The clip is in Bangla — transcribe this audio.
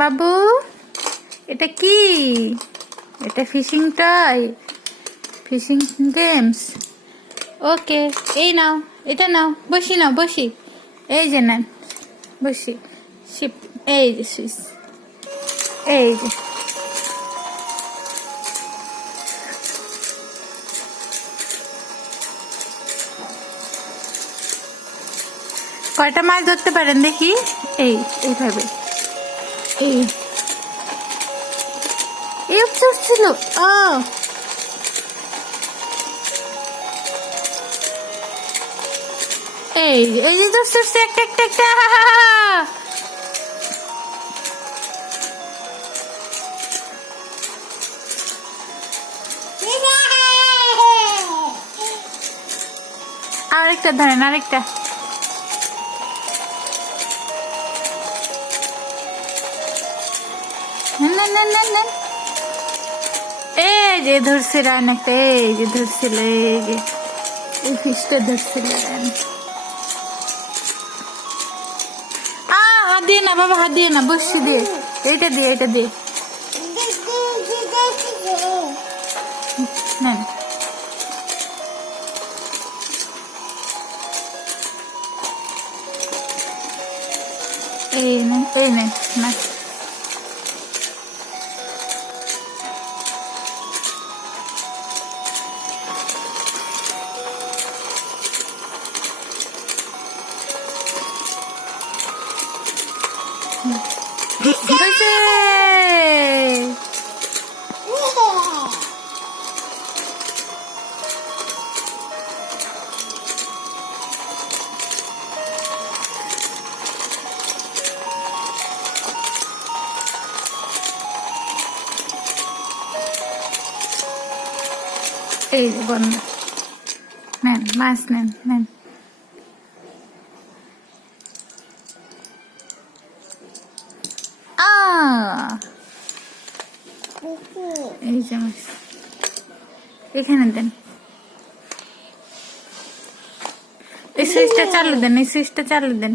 বাবু, এটা কি? এটা ফিশিং টয়, ফিশিং গেমস। ওকে, এই নাও, এটা নাও, বসি নাও, বসি। এই যে নেন, বসি। শিপ, এই যে সুইচ, এই যে। কয়টা মাছ ধরতে পারেন দেখি? এইভাবে, এই ছিল। ও এই যে ধরছে একটা একটা একটা। আরেকটা ধরেন, আরেকটা। এই যে ধরছে রান একটা, এই যে ধরছিল, এই যে এই ফিশটা ধরছিলেন। হাত দিয়ে না বাবা, হাত দিয়ে না, বসি দিয়ে, এইটা দিয়ে, এটা দিয়ে নেন। এই নেন, এই নেন না। এই যে বন্ধ, নেন মাছ, নেন নেন। এই যে মাছ, এখানে দেন। এই সুইচটা চালু দেন, এই সুইচটা চালু দেন।